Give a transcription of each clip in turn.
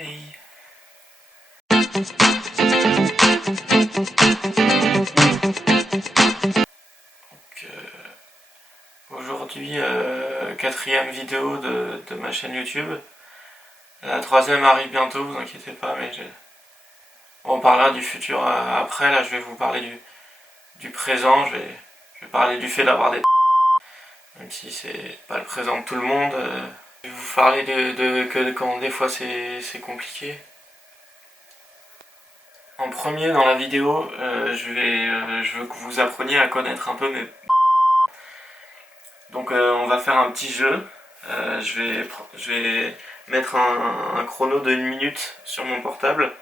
Hey. Aujourd'hui, quatrième vidéo de ma chaîne YouTube. La troisième arrive bientôt, vous inquiétez pas, mais on parlera du futur après. Là, je vais vous parler du présent. Je vais parler du fait d'avoir des même si c'est pas le présent de tout le monde. Je vais vous parler que quand des fois c'est compliqué. En premier dans la vidéo, je veux que vous appreniez à connaître un peu mes... Donc on va faire un petit jeu. Je vais mettre un chrono de 1 minute sur mon portable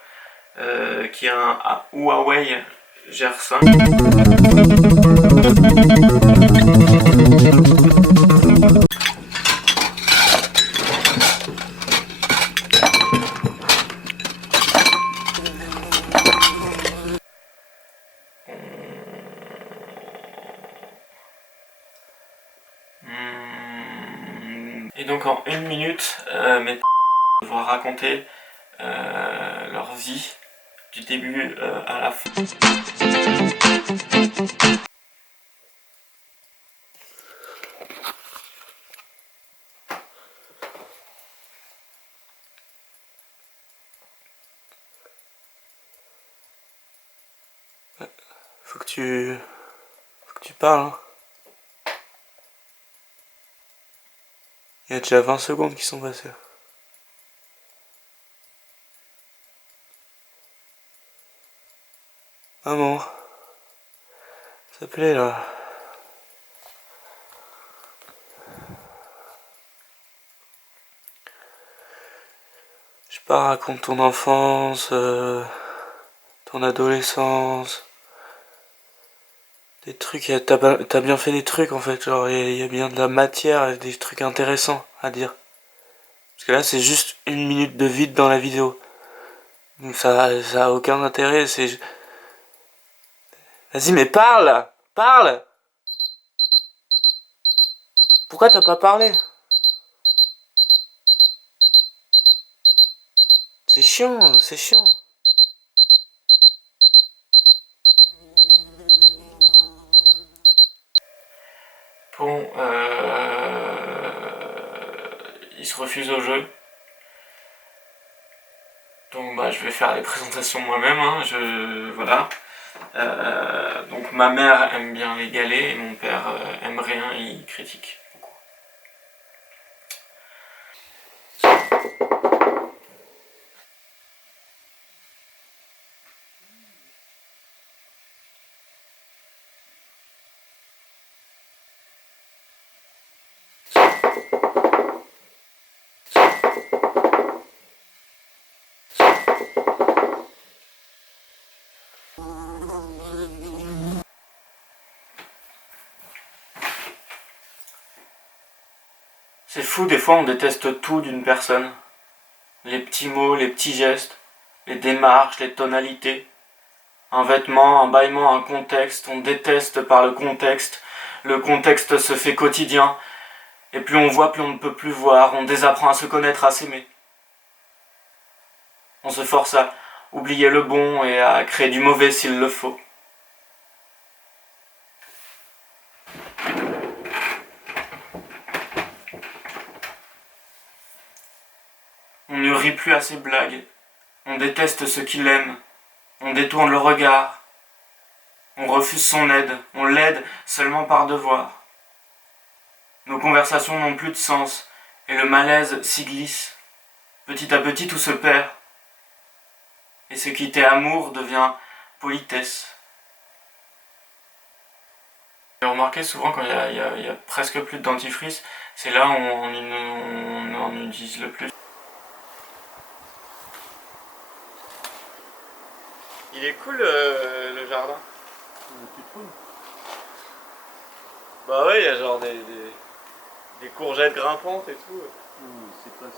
qui est un Huawei GR5. Et donc en 1 minute, mes vont raconter leur vie du début à la fin. Faut que tu parles. Hein. Il y a déjà 20 secondes qui sont passées. Maman, ça plaît là. Je sais pas, raconte ton enfance, ton adolescence. Des trucs, t'as bien fait des trucs en fait, genre il y a bien de la matière et des trucs intéressants à dire. Parce que là c'est juste 1 minute de vide dans la vidéo. Donc ça a aucun intérêt, c'est... Vas-y mais parle! Parle! Pourquoi t'as pas parlé? C'est chiant, c'est chiant. Bon, il se refuse au jeu. Donc bah je vais faire les présentations moi-même, hein, voilà. Donc ma mère aime bien les galets et mon père aime rien, il critique beaucoup. C'est fou, des fois on déteste tout d'une personne. Les petits mots, les petits gestes, les démarches, les tonalités. Un vêtement, un bâillement, un contexte, on déteste par le contexte. Le contexte se fait quotidien. Et plus on voit, plus on ne peut plus voir. On désapprend à se connaître, à s'aimer. On se force à oublier le bon et à créer du mauvais s'il le faut. On ne rit plus à ses blagues. On déteste ceux qui l'aiment. On détourne le regard. On refuse son aide. On l'aide seulement par devoir. Nos conversations n'ont plus de sens. Et le malaise s'y glisse. Petit à petit, tout se perd. Et ce qui était amour devient politesse. J'ai remarqué souvent quand il y a presque plus de dentifrice, c'est là où on en utilise le plus. Il est cool le jardin. Tu trouves? Bah ouais, il y a genre des courgettes grimpantes et tout.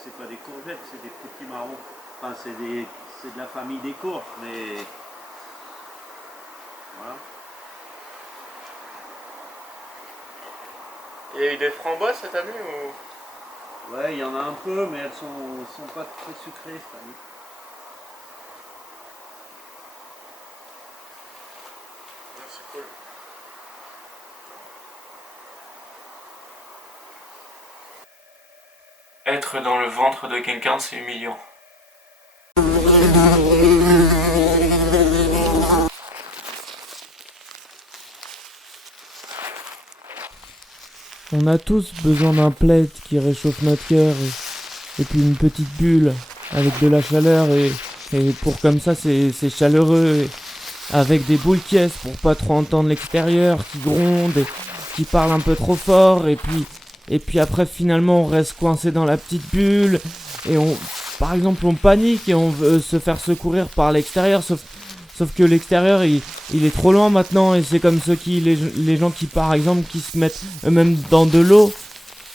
C'est pas des courgettes, c'est des petits marrons. Enfin, c'est de la famille des courges, mais voilà. Il y a eu des framboises cette année ou... Ouais, il y en a un peu, mais elles sont pas très sucrées cette année. c'est cool. Être dans le ventre de quelqu'un, c'est humiliant. On a tous besoin d'un plaid qui réchauffe notre cœur et puis une petite bulle avec de la chaleur et pour comme ça c'est chaleureux et avec des boules caisses pour pas trop entendre l'extérieur qui gronde et qui parle un peu trop fort et puis après finalement on reste coincé dans la petite bulle et par exemple on panique et on veut se faire secourir par l'extérieur sauf que l'extérieur il est trop loin maintenant et c'est comme les gens qui par exemple qui se mettent eux-mêmes dans de l'eau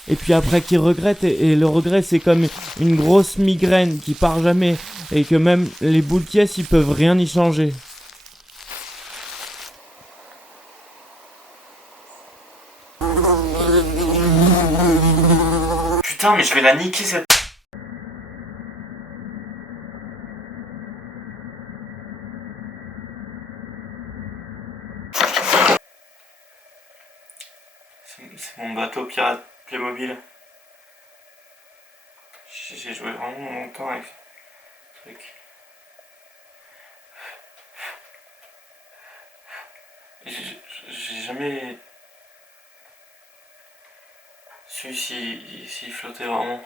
et puis après qui regrettent et le regret c'est comme une grosse migraine qui part jamais et que même les boules qui ils peuvent rien y changer. Putain, mais je vais la niquer cette... C'est mon bateau pirate Playmobil. J'ai joué vraiment longtemps avec ce truc. J'ai jamais su s'il flottait vraiment.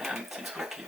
Il y a un petit truc qui...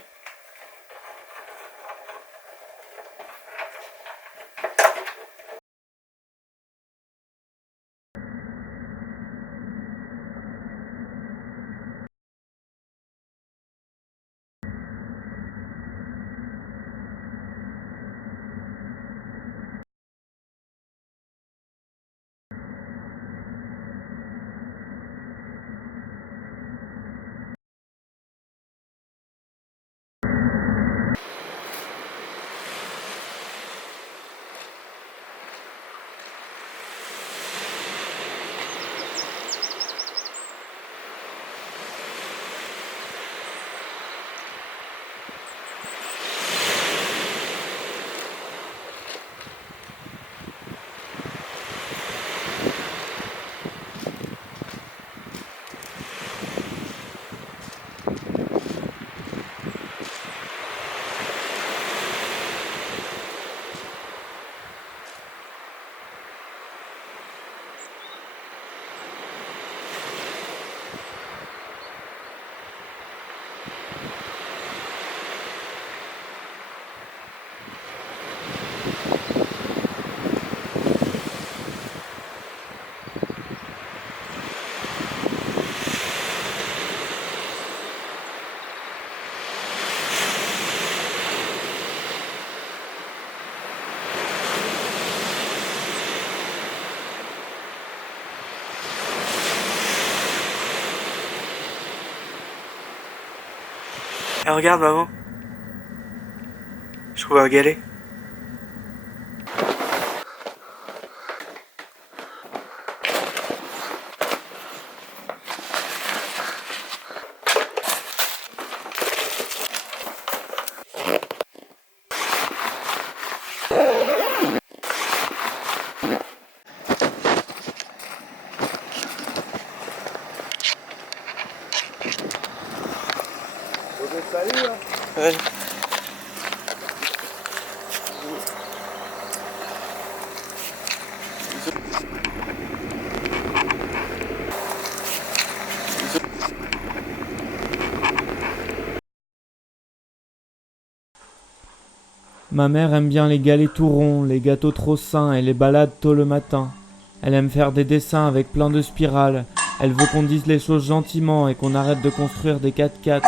Eh, regarde maman, je trouve un galet. Ouais. Ma mère aime bien les galets tout ronds, les gâteaux trop sains et les balades tôt le matin. Elle aime faire des dessins avec plein de spirales. Elle veut qu'on dise les choses gentiment et qu'on arrête de construire des 4x4.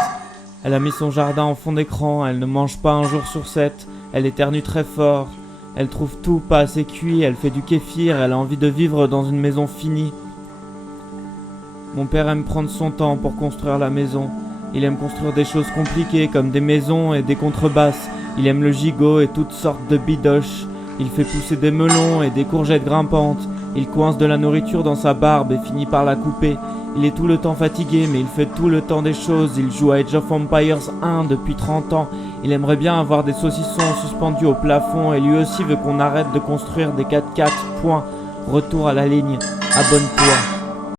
Elle a mis son jardin en fond d'écran, elle ne mange pas un jour sur 7, elle éternue très fort. Elle trouve tout pas assez cuit, elle fait du kéfir, elle a envie de vivre dans une maison finie. Mon père aime prendre son temps pour construire la maison. Il aime construire des choses compliquées comme des maisons et des contrebasses. Il aime le gigot et toutes sortes de bidoches. Il fait pousser des melons et des courgettes grimpantes. Il coince de la nourriture dans sa barbe et finit par la couper. Il est tout le temps fatigué, mais il fait tout le temps des choses. Il joue à Age of Empires 1 depuis 30 ans. Il aimerait bien avoir des saucissons suspendus au plafond et lui aussi veut qu'on arrête de construire des 4x4. Point. Retour à la ligne. Abonne-toi.